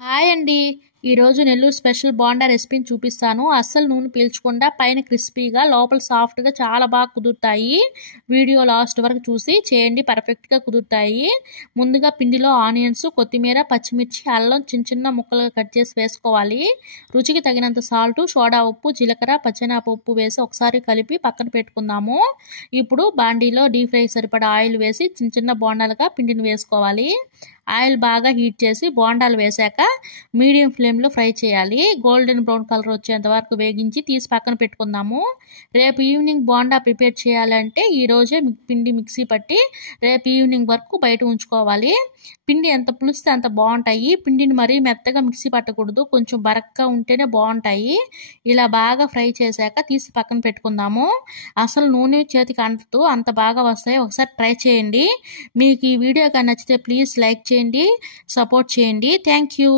Hi అండి. ఈరోజు Nellore special bonda రెసిపీని చూపిస్తాను. అస్సలు నూనె పీల్చకుండా పైన క్రిస్పీగా లోపల సాఫ్ట్గా చాలా బాగా కుదురుతాయి. వీడియో లాస్ట్ వరకు చూసి చేయండి, పర్ఫెక్ట్గా కుదురుతాయి. ముందుగా పిండిలో ఆనియన్స్, కొత్తిమీర, పచ్చిమిర్చి, అల్లం చిన్న చిన్న ముక్కలుగా కట్ చేసి వేసుకోవాలి. రుచికి తగినంత సాల్ట్, సోడా ఉప్పు, జీలకర్ర, పచ్చెనపప్పు వేసి ఒకసారి కలిపి పక్కన పెట్టుకుందాము. ఇప్పుడు బాండీలో డీప్ ఫ్రై సరిపడా ఆయిల్ వేసి చిన్న చిన్న బోండాలుగా పిండిని వేసుకోవాలి. ఆయిల్ బాగా హీట్ చేసి బోండాలు వేసాక మీడియం ఫ్లేమ్లో ఫ్రై చేయాలి. గోల్డెన్ బ్రౌన్ కలర్ వచ్చేంత వరకు వేగించి తీసి పక్కన పెట్టుకుందాము. రేపు ఈవినింగ్ బోండా ప్రిపేర్ చేయాలంటే ఈరోజే పిండి మిక్సీ పట్టి రేపు ఈవినింగ్ వరకు బయట ఉంచుకోవాలి. పిండి ఎంత పులిస్తే అంత బాగుంటాయి. పిండిని మరీ మెత్తగా మిక్సీ పట్టకూడదు, కొంచెం బరక్గా ఉంటేనే బాగుంటాయి. ఇలా బాగా ఫ్రై చేశాక తీసి పక్కన పెట్టుకుందాము. అసలు నూనె చేతికి అంటదు, అంత బాగా వస్తాయి. ఒకసారి ట్రై చేయండి. మీకు ఈ వీడియో కానీ నచ్చితే ప్లీజ్ లైక్ చేయండి, సపోర్ట్ చేయండి. Thank you.